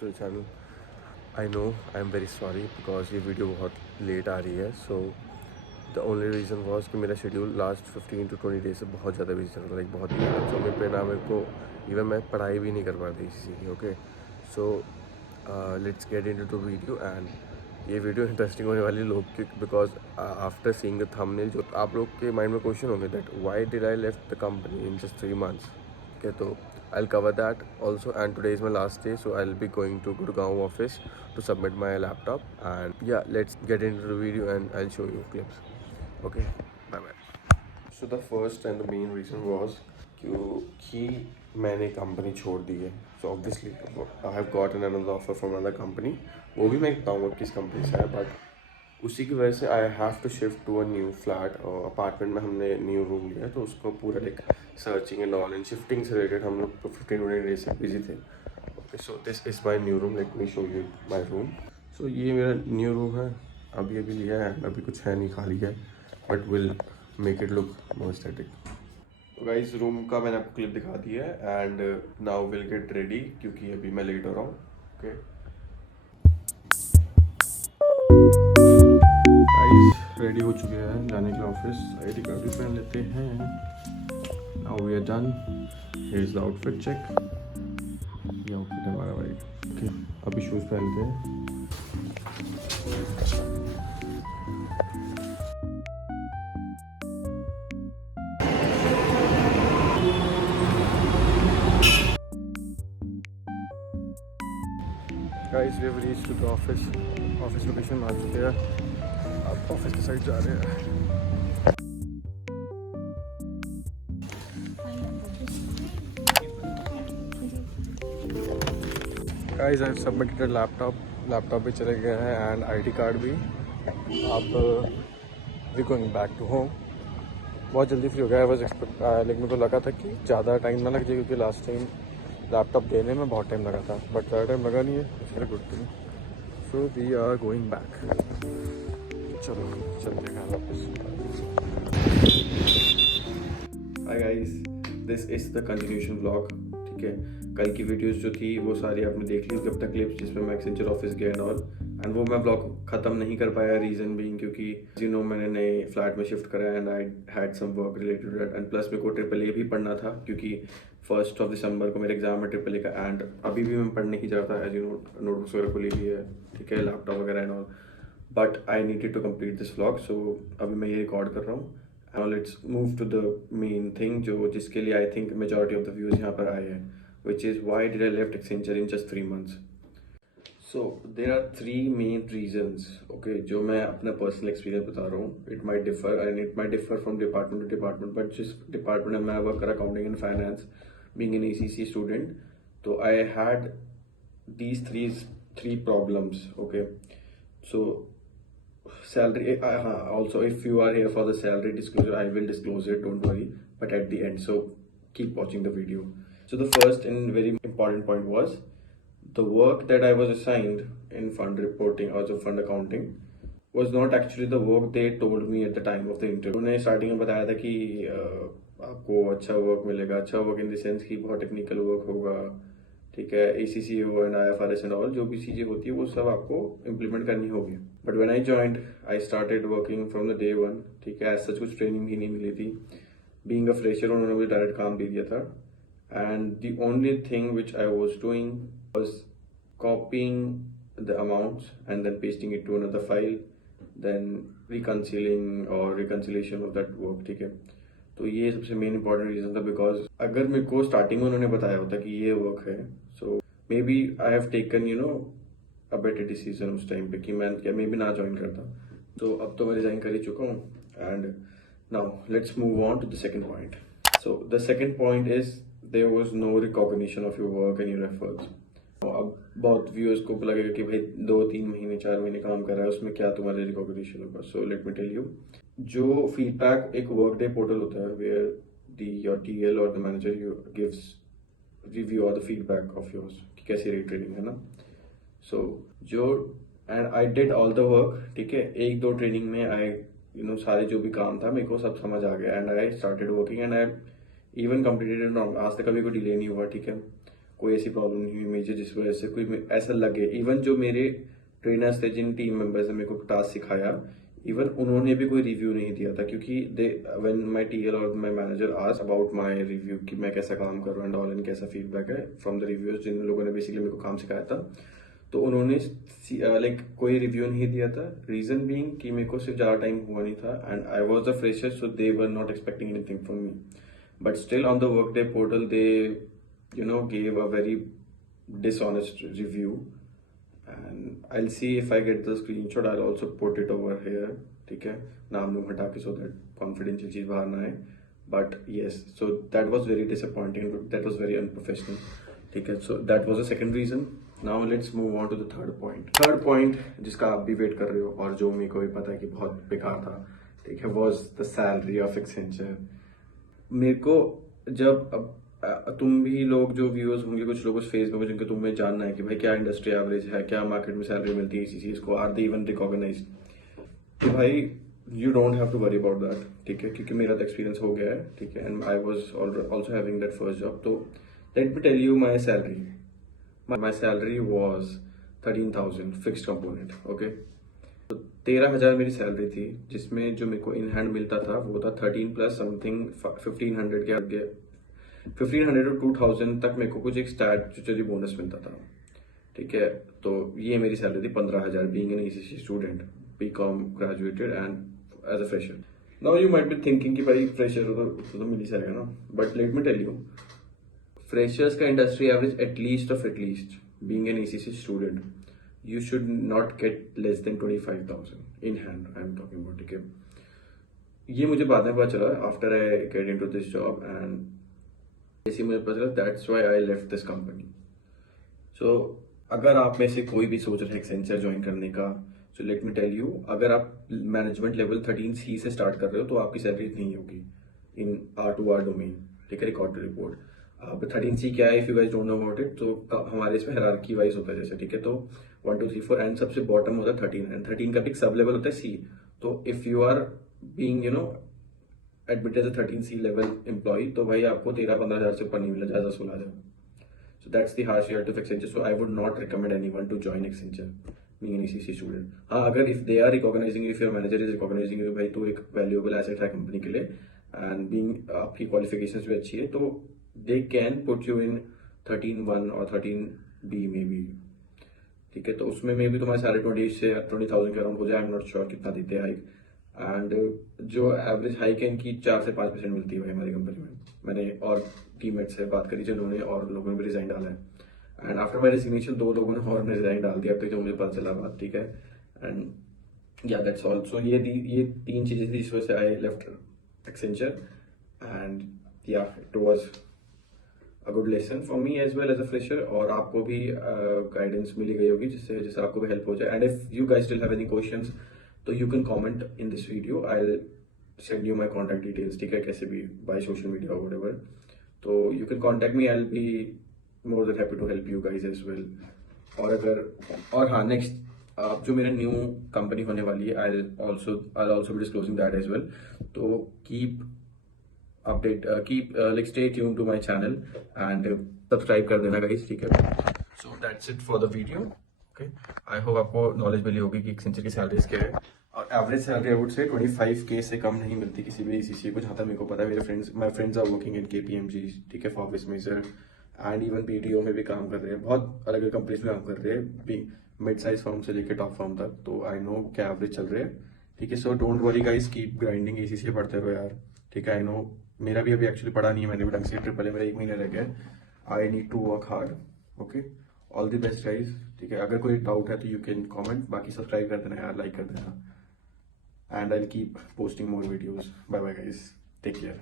to the channel. I know I'm very sorry because ये video बहुत late आ रही है. So the only reason was कि मेरा शेड्यूल लास्ट 15 to 20 डेज से बहुत ज़्यादा बिजी चल रहा है, बहुत ही ज़्यादा. So मेरे पे ना मेरे को इवन मैं पढ़ाई भी नहीं कर पा रही किसी की. Okay, so let's get into the video. And ये वीडियो इंटरेस्टिंग होने वाली लोग की because after seeing the thumbnail जो आप लोग के माइंड में क्वेश्चन होंगे that why did I left the company in just 3 months. Okay, so I'll cover that also, and today is my last day, so I'll be going to Gurgaon office to submit my laptop. And yeah, let's get into the video and I'll show you clips. Okay, bye bye. So the first and the main reason was क्योंकि मैंने company छोड़ दी है. So obviously I have gotten another offer from another company. वो भी मैं बताऊँगा किस company से है, बट उसी की वजह से I have to shift to a new flat. और अपार्टमेंट में हमने न्यू रूम लिया है, तो उसको पूरा like searching and all and shifting से रिलेटेड हम लोग 15-20 डेज से बिजी थे. Okay, so this is my new room. Let me show you my room. So ये मेरा न्यू रूम है. अभी लिया है, अभी कुछ है नहीं, खाली है, but will make it look more aesthetic. तो गाइस, रूम का मैंने आपको क्लिप दिखा दिया है and now will get ready क्योंकि अभी मैं लेट हो रहा हूँ. ओके रेडी हो चुके हैं जाने के लिए ऑफिस. आईडी कार्ड भी पहन लेते हैं. Now we are done. Here is the outfit check. ये आउटफिट है हमारा भाई. ओके, अभी शूज़ पहनते हैं. Guys, we have reached to the office location आ चुके हैं. अब ऑफिस की साइड जा रहे हैं. Guys, I have submitted laptop भी चले गए हैं एंड आईडी कार्ड भी. अब we going back to home. बहुत जल्दी फ्री हो गया. आई वाज एक्सपेक्ट लेकिन मेरे को लगा था कि ज़्यादा टाइम ना लग जाए क्योंकि लास्ट टाइम लैपटॉप देने में बहुत टाइम लगा था, बट ज़्यादा टाइम लगा नहीं है. इसलिए good thing. So we are going back. चलो चलते हैं वापस. Hi guys, this is the continuation vlog. ठीक है, कल की वीडियोस जो थी वो सारी आपने देख ली, उसके अब तक क्लिप्स जिसमें मैं एक्सेंचर ऑफिस गया एंड ऑल. एंड वो मैं व्लॉग ख़त्म नहीं कर पाया, रीज़न बीइंग क्योंकि यू नो मैंने नए फ्लैट में शिफ्ट करा and I had some work related to that. And plus मेरे को ट्रिपल ए भी पढ़ना था क्योंकि 1 दिसंबर को मेरा एग्जाम है ट्रिपल ए का. एंड अभी भी मैं पढ़ने की जाता है, एज यू नो नोटबुक्स वगैरह खुली हुई है. ठीक है, लैपटॉप वगैरह and all, but I needed to complete this vlog. So अभी मैं ये रिकॉर्ड कर रहा हूँ. Now let's move to the main thing जो जिसके लिए I think majority of the views यहाँ पर आए हैं, which is why did I left Accenture in just 3 months. So there are 3 main reasons. Okay, जो मैं अपना personal experience बता रहा हूँ. It might differ and it might differ from department to department, but जिस department में मैं work कर accounting and finance, being an ACC student, तो I had these three problems. Okay, so salary, also if you are here for the salary disclosure, I will disclose it, don't worry, but at the end, so keep watching the video. So the first and very important point was the work that I was assigned in fund reporting or fund accounting was not actually the work they told me at the time of the interview. उन्होंने starting में बताया था कि आपको अच्छा work मिलेगा. अच्छा work in the sense कि बहुत टेक्निकल वर्क होगा. ठीक है, ACC हो एंड IFRS एंड ऑल, जो भी चीज़ें होती है वो सब आपको इम्प्लीमेंट करनी होगी. But when I joined I started working from the day 1. ठीक है, ऐसा कुछ ट्रेनिंग भी नहीं मिली थी. बीइंग अ फ्रेशर उन्होंने मुझे डायरेक्ट काम दे दिया था. And the only thing which I was doing was copying the amounts and then pasting it to another file, then reconciling और रिकंसिलेशन ऑफ दैट वर्क. ठीक है, तो ये सबसे मेन इंपॉर्टेंट रीजन था. बिकॉज अगर मेरे को स्टार्टिंग में उन्होंने बताया होता कि ये वर्क है, so maybe I have taken a better decision उस टाइम पे कि मैं क्या मे बी ना ज्वाइन करता. तो अब तो मैं रिजाइन कर ही चुका हूँ. And now let's move on to the second point. So the second point is there was no recognition of your work and your efforts. अब बहुत व्यूअर्स को लगेगा कि भाई 2-3 महीने 4 महीने काम कर रहा है, उसमें क्या तुम्हारे रिकॉग्निशन होगा. So let me tell you, जो फीडबैक एक वर्कडे पोर्टल होता है वेयर योर TL और द मैनेजर गिव्स रिव्यू और द फीडबैक ऑफ योर्स कि कैसी रही ट्रेनिंग, है ना. सो जो and I did all the work. ठीक है, 1-2 ट्रेनिंग में आई सारे जो भी काम था मेरे को सब समझ आ गया and I started working and I even completed. आज तक कभी कोई डिले नहीं हुआ. ठीक है, कोई ऐसी प्रॉब्लम नहीं हुई मुझे जिस वजह से कोई ऐसा लगे। इवन जो मेरे ट्रेनर्स थे, जिन टीम मेंबर्स ने मेरे को टास्क सिखाया, इवन उन्होंने भी कोई रिव्यू नहीं दिया था, क्योंकि दे व्हेन माय टीएल और my manager asked about my review कि मैं कैसा काम कर रहा हूँ एंड ऑल, एंड कैसा फीडबैक है फ्रॉम द रिव्यूअर्स जिन लोगों ने बेसिकली मेरे को काम सिखाया था, तो उन्होंने लाइक कोई रिव्यू नहीं दिया था। रीजन बीइंग कि मेरे को सिर्फ ज़्यादा टाइम हुआ नहीं था and I was the fresher, so they were not expecting anything from me, but still on the Workday portal they gave a very dishonest review, and I'll see if I get the screenshot. I'll also put it over here, ठीक है, नाम नूम हटा के, so that confidential चीज बाहर ना आए। But yes, so that was very disappointing, that was very unprofessional, ठीक है। So that was the second reason. Now let's move on to the third point. Third point जिसका आप भी वेट कर रहे हो और जो मेरे को भी पता है कि बहुत बेकार था, ठीक है, was the salary of Accenture। मेरे को जब तुम भी लोग जो व्यूअर्स होंगे, कुछ लोग उस फेज में जिनको तुम्हें जानना है कि भाई क्या इंडस्ट्री एवरेज है, क्या मार्केट में सैलरी मिलती है इसी चीज को, आर दे इवन रिकॉग्नाइज, तो भाई you don't have to worry about that, ठीक है, क्योंकि मेरा तो एक्सपीरियंस हो गया है, ठीक है, and I was also having that first job. तो let me tell you my salary was 13,000 fixed component, okay. तो 13,000 मेरी सैलरी थी, जिसमें जो मेरे को इन हैंड मिलता था वो था 13 प्लस समथिंग 1,500 के आगे, 1,500 to 2,000 तक मेरे को कुछ एक स्टैट्यूटरी बोनस मिलता था, ठीक है। तो ये मेरी सैलरी थी 15,000 being an ECC student, BCom graduated and as a fresher. Now you might be thinking कि भाई फ्रेशर हो तो मिल ही जाएगा ना, but let me tell you, freshers का industry average at least being an ECC student you should not get less than 25,000 in hand, I am talking about, ठीक है। ये मुझे बाद में पता चला after I get into this job, and ऐसे मुझे पता चला that's why I left this company. So अगर आप में से कोई भी सोच रहे हैं एक्सेंचर ज्वाइन करने का, so let me tell you, अगर आप मैनेजमेंट लेवल 13C से स्टार्ट कर रहे हो तो आपकी सैलरी इतनी होगी इन R2R डोमेन, ठीक है, रिकॉर्ड टू रिपोर्ट। अब 13C क्या है, if you guys don't know about it, तो हमारे इसमें हायरार्की वाइज होता है जैसे, ठीक है, तो 1 2 3 4 एंड सबसे बॉटम होता है 13, एंड 13 का भी सब लेवल होता है C। तो if you are being admit as a 13C level employ, तो भाई आपको 13-15 से ऊपर नहीं मिला, ज्यादा 16,000। So that's the harsh reality of Accenture. So I would not recommend anyone to join Accenture being an ECC student. हाँ, अगर if they are recognising, if your manager is recognising you, भाई तो एक वैल्यूएबल एसेट है company के लिए, and being आपकी qualifications भी अच्छी है, तो they can put you in 13-1 और 13B में भी, ठीक है। तो उसमें मे भी तुम्हारी सैलरी 20,000 के अराउंड हो जाए, आई एम नॉट श्योर कितना देते हैं हाइक, एंड जो एवरेज हाइक है इनकी 4 से 5% मिलती है भाई हमारी कंपनी में। मैंने और टीममेट से बात करी जिन्होंने और लोगों ने भी रिजाइन डाला है, एंड आफ्टर माई रेजिग्नेशन 2 लोगों ने और रिजाइन डाल दिया अब तक, जो मुझे पता चला बात, ठीक है, एंड या दैट्स ऑल। सो ये 3 चीजें थी जिस वजह से I left Accenture, and yeah it was a good lesson for me as well as a fresher, और आपको भी गाइडेंस मिली गई होगी जिससे आपको भी हेल्प हो जाए। And if you guys still have any questions, तो you can comment in this video, I'll send you my contact details, ठीक है, कैसे भी by social media or whatever, तो you can contact me, I'll be more than happy to help you guys as well। और हाँ, next अब जो मेरा न्यू कंपनी होने वाली है, I'll also be disclosing that as well, तो keep like stay tuned to my channel and subscribe कर देना guys, ठीक है। So that's it for the video, okay, I hope आपको नॉलेज मिली होगी कि एक्सेंचर की सैलरीज क्या है, और average salary I would say 25K से कम नहीं मिलती किसी भी ईसीसी को, जहाँ तक मेरे को पता है। मेरे my friends are working in KPMG, ठीक है, Forvis Mazars, and even BDO में भी काम कर रहे हैं, बहुत अलग अलग कंपनीज में काम कर रहे हैं, मिड साइज फर्म से लेकर टॉप फर्म तक, तो आई नो क्या एवरेज चल रहे हैं, ठीक है। So don't worry guys, keep grinding, ECC पढ़ते रहो यार, ठीक है। आई नो मेरा भी अभी एक्चुअली पढ़ा नहीं है मैंने भी ढंग से, ट्रिपल है मेरा 1 महीने रह गया, I need to work hard, okay. All the best guys, ठीक है। अगर कोई डाउट है तो यू कैन कमेंट, बाकी सब्सक्राइब कर देना यार, लाइक कर देना, and I'll keep posting more videos. Bye bye guys, take care.